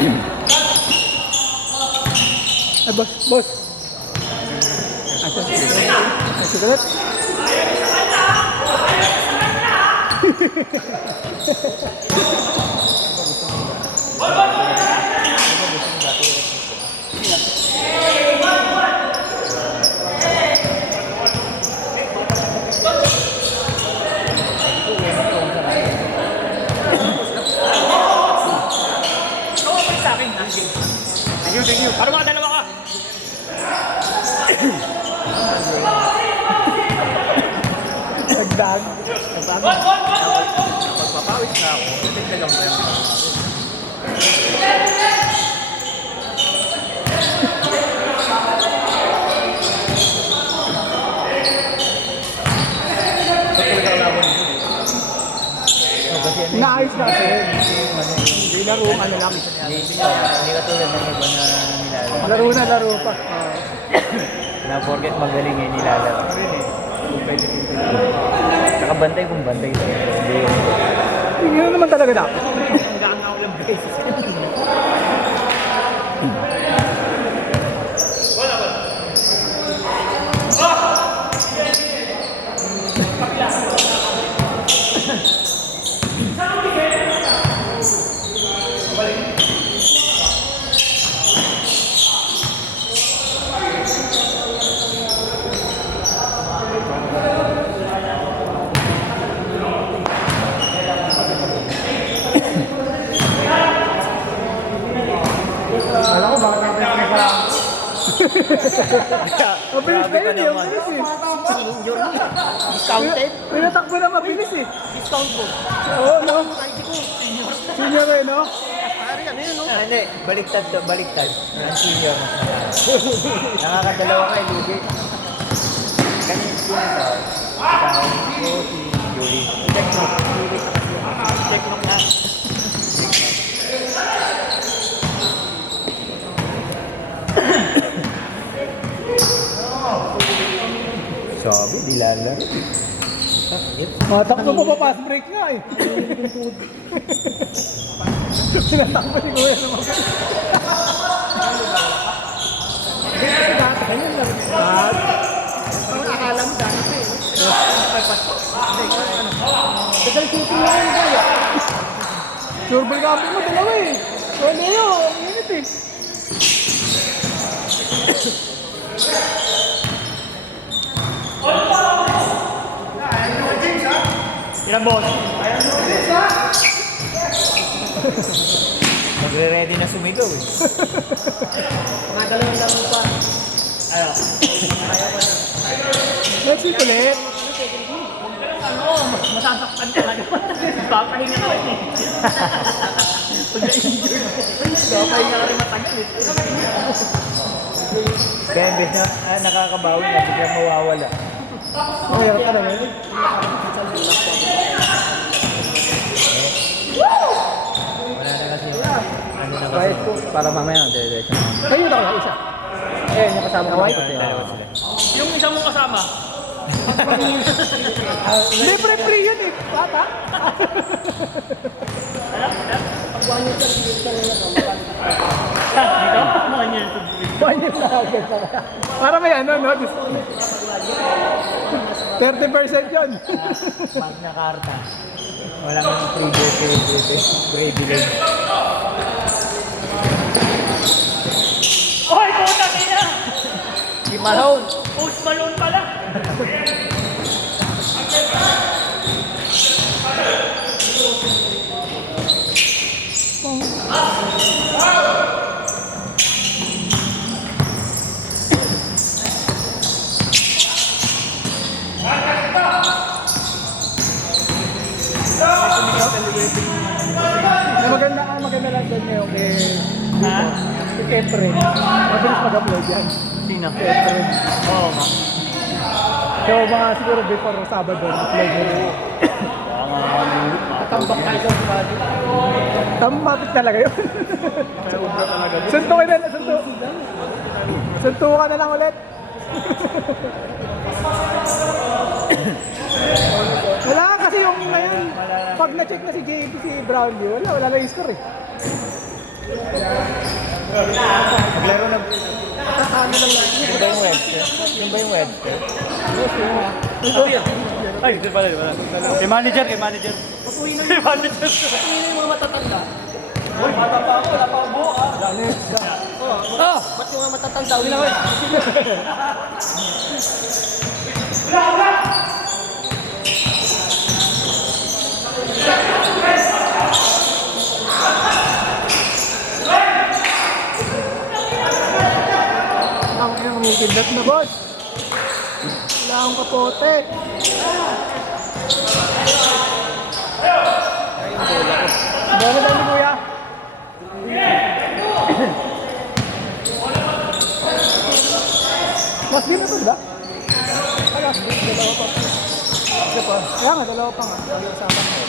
Ay, boss. Asa? Sigaret? Thank you. Para mga dalawa ka. Nagdag. Pagpapawis na ako, tignan lang mo yung Naayos na kasi. Hindi laro, ano lang. Hindi ka tulad ng iba na nilalaro. Laro pa. Na-forget magaling eh, nilalaro. Saka bantay kung bantay ba. Hindi na naman talaga dapat. Hanggang ako lang beses. Alam ko, bakit natin nagkakaroon? Mabilis na yun, yung mabilis eh. Discounted? Pinatakbo na mabilis eh. Discount po. Oo, no? Senior eh, no? Hindi, baliktad. Ang senior. Nakakadalawa kayo, lugi. Kanina ito. Ikaw, si Yuri. Check mo na. Sabi, di lalaro. Matakbo pa pass break nga eh. Pinatakbo si Kuya na mabilis. Kasi dati ganyan lang. Ang akala mo dati eh. Tagal shooting lang yun kaya. Surbal camping mo dalawa eh. So ano yun, ang init eh. Ilang boss? Magre-ready na sumigaw eh. Mga dalawang laro pa. Ano? Next week ulit. Masasaktan talaga. Papahinga ka rin eh. Pag na-injure, papahinga ka rin matagal eh. Kaya imbes na nakakabawi na, biglang mawawala. Oh, hirap ka na yun. Wala na kasi yung ano na kasi. Para mamaya, dire-diretso. Ayun ako lang, isa. Eh, yung kasama ko Away? dalawa sila. Yung isang mong kasama, Hindi, pre-free yun eh. Bata. dito, mga niya ito. Banyo na agad pa kaya. Para may ano, no? 30% yun. Magna Carta. Walang privilege. Oy, puta niya! Si Malone. Post Malone pala. Maganda lang doon ngayon kay Ha? si Efren. Mabilis mag-upload yan. Sino? Efren. Oo nga. So mga siguro before Sabado, upload mo rin. Tambak tayo sa body. Mapit talaga yun. Sunto ka na, sunto. Sunto ka na lang ulit. Wala kasi yung ngayon, pag na-check na si JB si Brownlee, wala lang yung score eh. Maglaro na. Yung ba yung Webster? Yung ba yung Webster? Ay, hindi pala, wala. Kay manager. Kay manager. Yung mga matatanda. Ah! Ba't yung mga matatanda? Uwi na ko. Ang iyong kidlat na boss. Wala akong kapote. Dami dami kuya. Last game na to ba? Ah, last game. Dalawa pa. Isa pa. Kaya nga, dalawa pa nga. Usapan mo.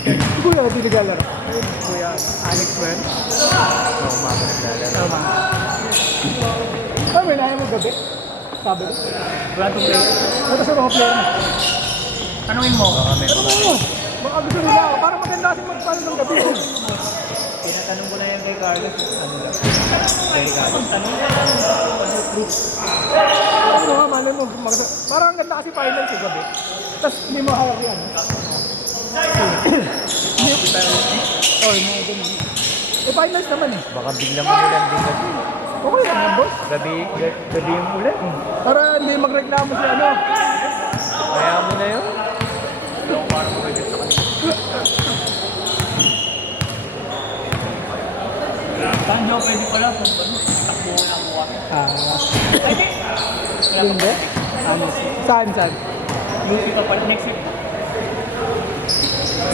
Si kuya, hindi naglalaro. Ayun, kuya, Alex Wen. Oo, mama naglalaro. Tama. Ah, may naya mo gabi. Sabi ko. Wala itong player. Ito sa mga player mo. Tanungin mo. Baka may Ano mo? Baka gusto nila ako. Para maganda kasi magpano ng gabi. Tinatanong ko na yan kay Carlos. Ano lang? Kay Carlos. Ano nga, malay mo. Parang ang ganda kasi final sa gabi. Tapos hindi mo hawak yan. Oh, yung mga ganun. Eh, finals naman eh. Baka biglang ulan din gabi. Okay lang yan, boss. Gabi yung ulan. Para hindi magreklamo si ano. Kaya mo na yun. Saan daw pwede pala? Takbo na kuha. Ah, yun ba? Ano? Saan? Music ka pala next week.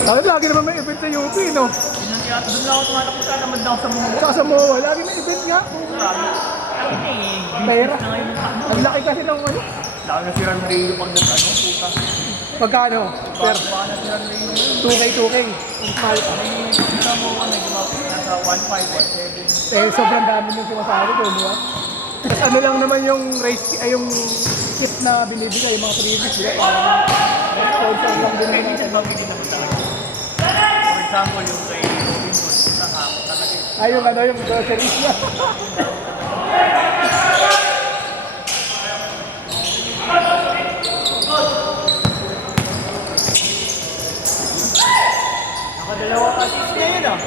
Ay, lagi naman may event sa UP, no? Yun ang kaya, doon lang ako tumatakbo sa naman daw sa mga Tsaka sa MOA, lagi may event nga. Pera. na ngayon yung ano. Ang laki kasi ng ano. Lalo na si Ranreo pag nag-ano, puta. Pagkano? Per Baka na si Ranreo ngayon. 2K. Ang mahal pa. May kita mo ka nasa 1.5, 1.7. Eh, sobrang dami nyung sumasabi ko, di ba? Tapos ano lang naman yung race, ay yung kit na binibigay, yung mga previous, di ba? Parang sponsor lang din Pwede naman. siya mabili na talaga. For example, yung kay Robinson, puta ka ako talaga. Ay, yung ano, yung groceries niya. Nakadalawa kasi siya yun ah.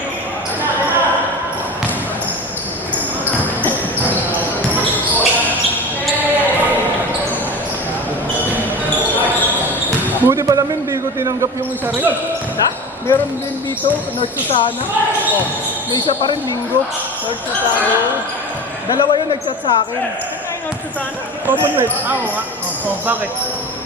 Buti pala min, hindi ko tinanggap yung isa rin. Isa? Meron din dito, North Susana. Oh, may isa pa rin, Linggo. North Susana. Dalawa yun nag-chat sa akin. Ay, North Susana. Commonwealth. Oo nga. Oh, bakit?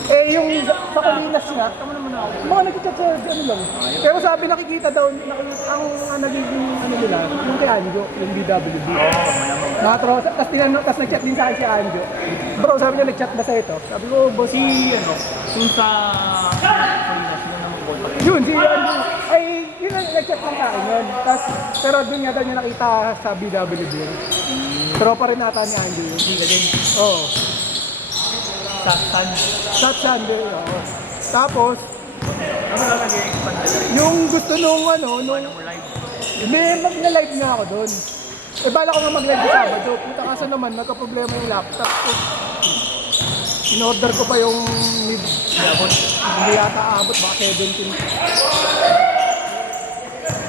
Eh, yung sa Colinas nga, tama naman ako. Mga nag-chat sa ano lang. Pero sabi nakikita daw, ang nagiging ano nila, yung kay Anjo, yung BWB. Oo, malamang. Nakatro, tapos tinanong, tapos nag-chat din sa akin si Anjo. Bro, sabi niya nag-chat ba sa ito? Sabi ko, boss, Si, ano, yung sa... Sino naman goal pa? yun, si Anjo. Ay, yun ang nag-chat lang sa akin yun. Tapos, pero doon nga daw niya nakita sa BWB. Tropa rin nata ni Anjo yun. Hindi ka din. Oo. Sa San. Chat Sunday, oo. Tapos, Ano lang nag-expand na lang? yung gusto nung ano, nung Ano mo live? mag-live nga ako doon. Eh, bala ko nga mag-live sa Sabado. Puta kasi naman, nagka-problema yung laptop ko. In-order ko pa yung mid. Hindi yata aabot, baka 17.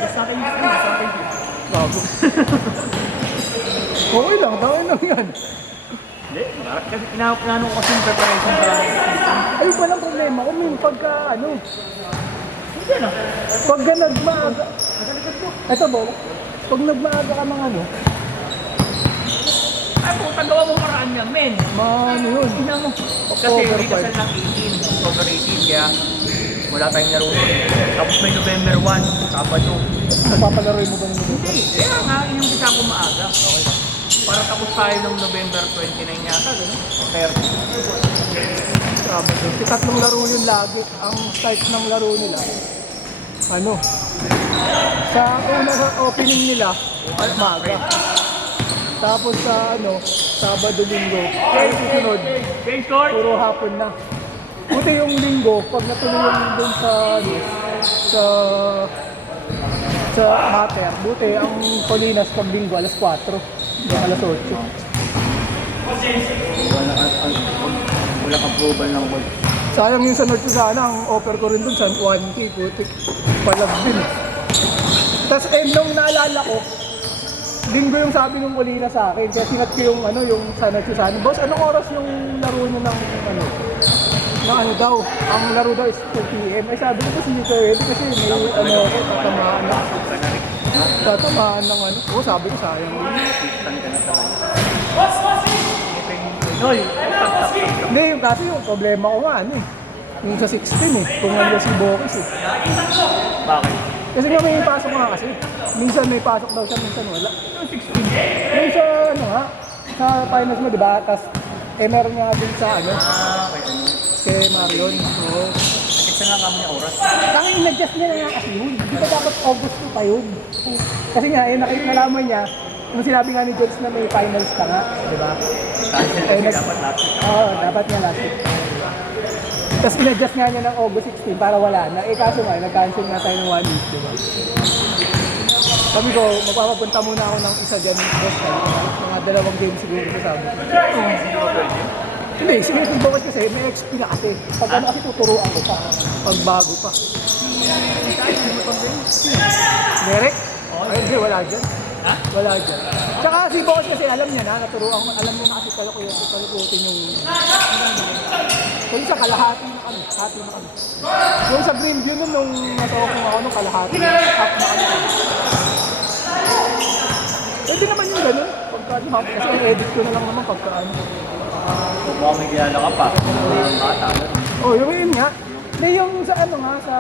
Sa akin yung stream, sa akin yung Bago. Okay lang, tawin lang yan. Hindi, kasi pinano ko kasi yung preparation para next season. Ayun pa lang problema ko, min, pagka ano, Hindi na. pagka nagmaaga. Ito ba? Pag nagmaaga ka ng ano, Ay, kung tagawa mo paraan niya, men. ano yun? Tingnan mo. Kasi October may kasal ng 18, October 18, kaya wala tayong laro nun. Tapos may November 1, Sabado. Napapalaroy mo ba ng mga Kaya nga, yung isa ko maaga. Okay. Para tapos tayo ng November 29 yata, gano'n? O 30. Sabado? Tatlong laro yun lagi. Ang start ng laro nila, ano, sa una sa opening nila, at maga. Tapos sa ano, Sabado, Linggo, kaya susunod, Okay, score! puro hapon na. Buti yung Linggo, pag natuloy yung doon sa, ano, sa sa Mater. Buti, ang Colinas pag linggo, alas 4. Hanggang alas 8. Wala kang approval ng board. Sayang yung sa North sana, ang offer ko rin dun sa 1K, putik. Palag din. Tapos nung naalala ko, linggo yung sabi ng Molina sa akin, kaya sinat ko yung ano, yung sa North sana. Boss, anong oras yung laro nyo ng ano? Na ano daw, ang laro daw is 2 PM. Ay sabi ko kasi hindi ko ready kasi may ano ako, tatamaan ng ano. Oo, sabi ko sayang din. Instant ka na talaga. Noy, Hindi, yung kasi yung problema ko nga ano eh. Yung sa 16 eh, kung ano si Bokis eh. bakit? Kasi nga may pasok nga kasi. Minsan may pasok daw siya, minsan wala. Yung sa ano nga, sa finals mo, di ba? Tapos, meron nga din sa ano, kay Marion. Oo. Isa nga kami oras. Tanging nag-just niya na nga kasi yun. Di ba dapat August 2 pa yun? Kasi nga, nalaman niya, nung sinabi nga ni George na may finals pa nga, di ba? Kasi dapat last week. Oo, dapat nga last week. Tapos in-adjust nga niya ng August 16 para wala na. Kaso nga, nag-cancel nga tayo ng 1 week, di ba? Sabi ko, magpapapunta muna ako ng isa dyan, boss. Mga 2 games siguro ko sabi ko. Hindi, sige, kung bakit kasi, may XP na kasi. Pag ano kasi tuturuan ko pa. Pag bago pa. Derek? Ay, hindi, wala dyan. Ha? Wala dyan. Tsaka si boss kasi alam niya na, naturuan ko. Alam niya na kasi kalukutin yung... Kung sa kalahati na kami, hati na kami. Yung sa Greenview nun, nung natawag ko ako nung kalahati, half na kami. Pwede naman yung ganun. Pagka half, kasi i-edit ko na lang naman pagka ano. Kung baka may kilala ka pa. Bata. Oh, yun nga. Hindi yung sa ano nga, sa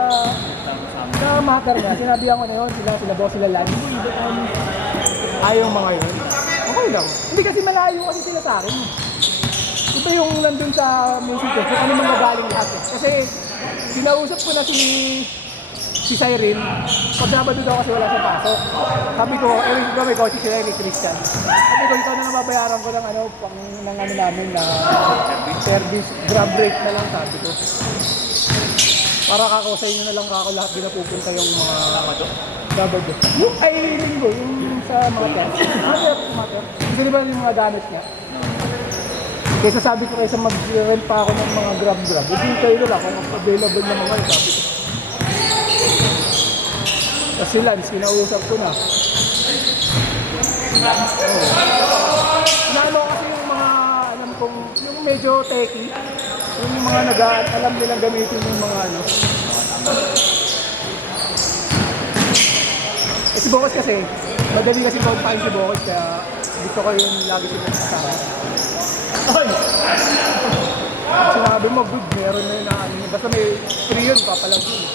matter nga, sinabihan ko na yun, sila boss, sila Lance. Ayaw mga yun. Okay lang. Hindi kasi malayo kasi sila sa akin. Ito yung nandun sa music ko, kung ano man nagaling lahat eh. Kasi sinausap ko na si Cyril, pag Sabado daw kasi wala siyang pasok. Sabi ko, may coach sila ni Christian. Sabi ko, ikaw na nababayaran ko ng ano, pang ng ano namin na service, grab rate na lang sabi ko. Para kakosay nyo na lang kako lahat din na pupunta yung mga Sabado. Yung ay linggo, yung sa mga mater. Kasi di ba yung mga gamit niya? Kaya sabi ko kaysa mag-rent pa ako ng mga grab. Hindi kayo lang kung available na mga sabi ko. Kasi Lance, kinausap ko na. Inaano kasi yung mga, alam kong, yung medyo techy, yung mga alam nilang gamitin yung mga ano. Si Bokos kasi, madali kasi kumpain si Bokos, kaya gusto ko yung lagi silang kasama. Ay! Sinabi mo, good, meron na yun na ano. Basta may free yun, papalag yun.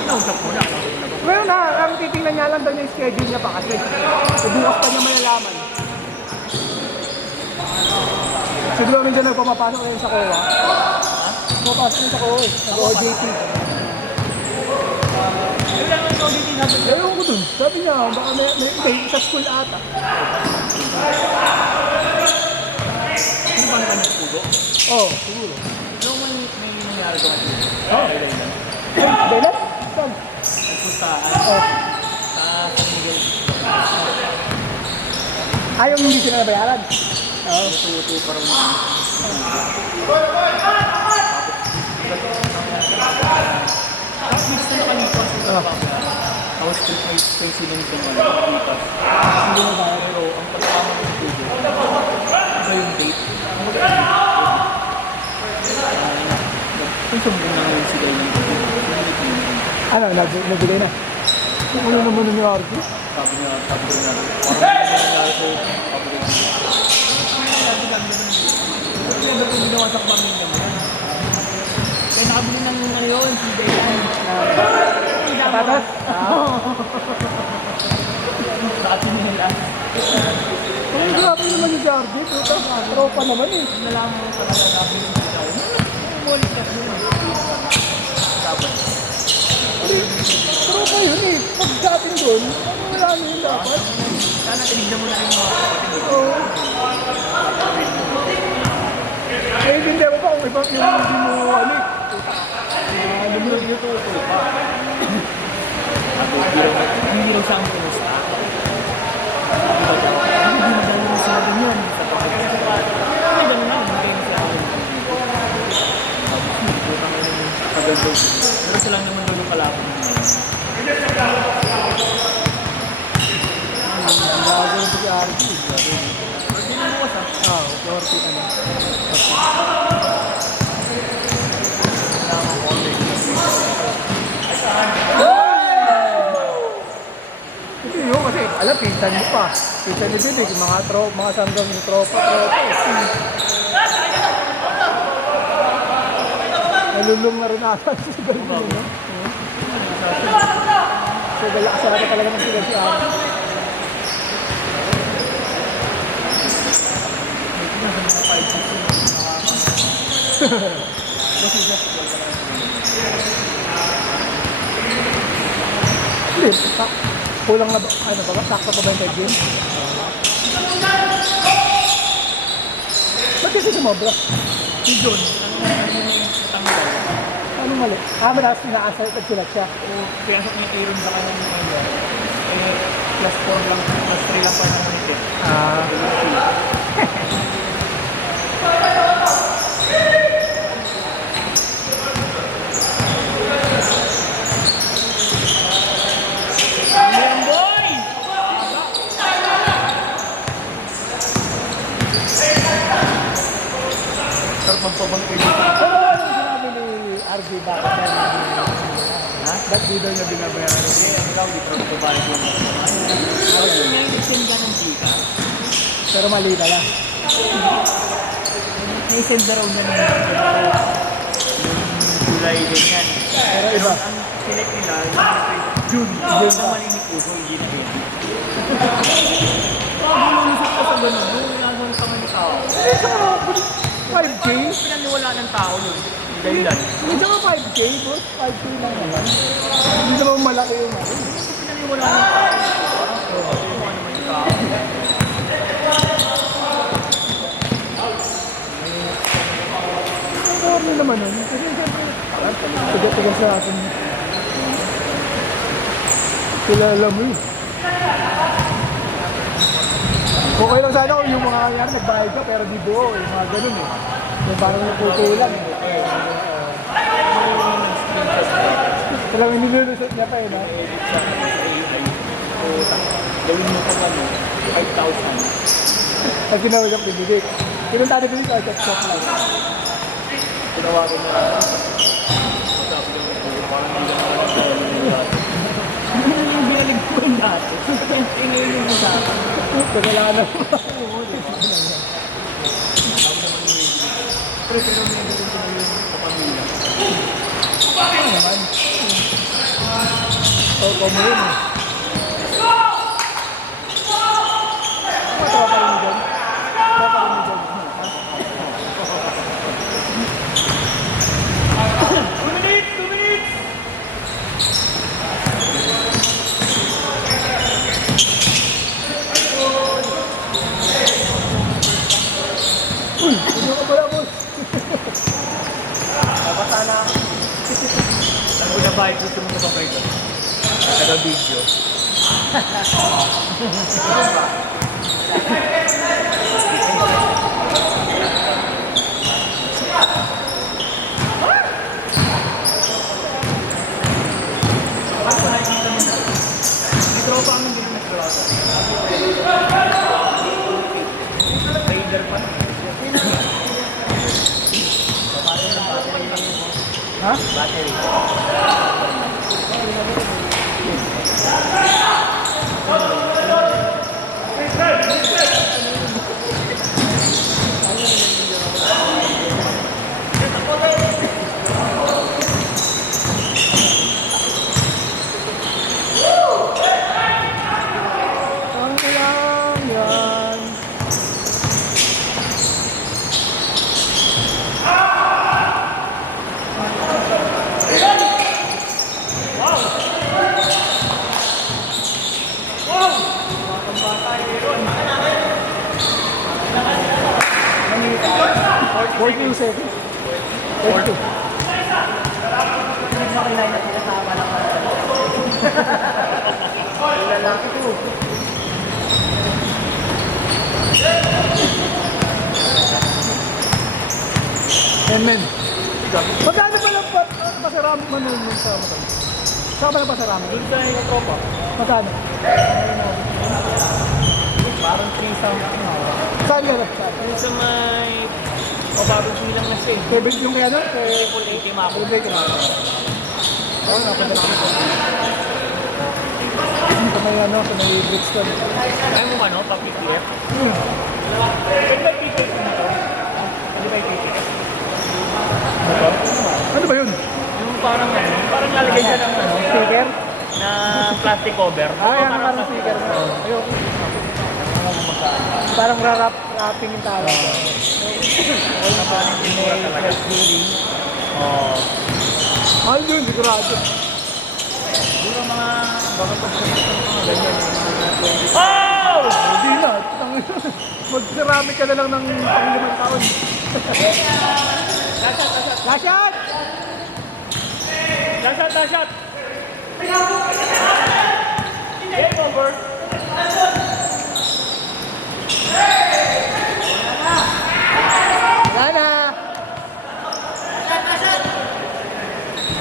Kinausap mo na. Ngayon na, ang titingnan niya lang daw yung schedule niya pa kasi. Bukas pa niya malalaman. Siguro minsan nagpapapasok rin sa COA. Pumapasok rin sa COA, sa OJT. Kailangan sa OJT natin. Ewan ko dun. Sabi niya, baka may sa school ata. Sino ba naman yung pugo? Oo, siguro. Ano may nangyari doon? Oo. Belat? Saan? Nagpuntaan Oo. sa San Miguel. Ayaw hindi sila nabayaran. Oo. Tuto pa rin. Mix na nakalipas. Tapos kung sila nito nakalipas. Hindi na tayo, pero ang pagkama ng pugo, iba yung date. Kung sumbong na ngayon sila yung pugo, Ano, nabigay na. Kung ano naman yung RP? sabi niya, parang nangyari ko, kaya ba't yung ginawa sa pamilya mo? Kaya nakabili ng ano yun, Patatas? Dati nila. Ay, grabe naman yung Jarvis. Tropa naman eh. Nalaman mo talaga nakabili ng siya. Mulit ka doon. Dapat. Tropa yun eh. Pag dating doon, wala na yun dapat. Sana tinignan mo na rin mga kapatid. Oo. Eh, hindi mo pa kung iba yung hindi mo ano eh. Nagluto pa. Hindi raw siya ang pinusta. Hindi madali na sila din yun. Sa pagkakas. Hindi ganun lang. Hindi na sila din. Kagandong. Pero sila naman doon yung kalapon. Ang gagawin ito si RG. Hindi na bukas ah. Ah, 40 ano. Hindi yun kasi alam, pinsan mo pa. Pinsan ni Bibig, mga sanggang yung tropa. Nalulung na rin ata si Galvin, no? So, galak sa atin talaga ng sila si Ari. Hindi, kulang na ba? Ano ba? Sakto pa ba yung game? Ba't kasi sumobra? Si John, natanggal. Ano mali? Madalas na-assaulted sila siya. Kaya sa pinitirin sa kanya ng ano, plus 4 lang, plus 3 lang pa ng minute. Ayan, boy! Sarap magpabangkay dito. Pero ano yung sinabi ni RJ bakit siya Ha? ba't di daw niya binabayaran? Kasi ano daw, dito ito ba yung gusto niya yung send ka ng Gcash. Pero mali na lang. May send na raw na yung July din yan. Pero iba. Ang select nila, June. June Sa pa. mali ni Kuso, June din. Pag lulusot ka sa ganun, yung ginagawa sa mga tao. Eh, sa 5K? Pinaniwala ng tao yun. Dahilan. Hindi naman 5K, boss. 5K lang naman. Hindi naman malaki yung ano. Pinaniwala ng tao. Kung ano naman yung tao. Ano naman nun? Kasi siyempre, tiga-tiga sa atin. Kilala mo yun. Okay lang sana kung yung mga yan, nagbayad ka pero di buo. Yung mga ganun eh. Yung parang naputulan eh. Talagang nilulusot niya pa eh, no? Gawin mo pa ano, 5,000. Pag kinawag ni Bibig. Kinunta ni Bibig, ay check lang. Tinawarin na lang. Sabi ko, parang hindi na lang tayo dati. Yung binalig ko dati. Tingin mo sa akin. Kasalanan mo. Pero may gawin ko na yung kapamilya. Ano naman? Oo, mo yun eh. Matawa pa rin mo dyan. Matawa pa rin mo dyan. 2 minutes! 2 minutes! Uy, ano ka pala, boss? Dapat sana. Saan ko na ba gusto mo sa papay ko? Taga-video. May tropa kami dito na tropa. Raider pa. Ha? Battery. Lalaki ko. Men. Magkano ba lang pasarami man nun sa matay? Saan ba lang pasarami? Doon sa yung tropa. Magkano? Parang 3 something. Saan ka na? Saan? Yung sa may pababang silang na siya eh. Kevin yung kaya na? Triple 80 mako. Kevin ka na. Oo, napunta na kami. Sa may ano, sa may Brixton. Ayaw mo ba no? Pa-PPF? Hmm. Pwede ba PPF na to? Hindi ba yung PPF? Ano ba yun? Yung parang ano, parang lalagay siya ng ano, Sticker? na plastic cover. Ah, yan ang parang sticker na. Ayoko. Parang wrapping yung tawag. Na parang pinura talaga. Oo. Mahal yun, sigurado. Siguro mga baka pag mga ganyan, mga 20. Oh! Hindi na. Magseramic ka na lang ng pang-5 taon. Lashat! Lashat! Lashat! Lashat!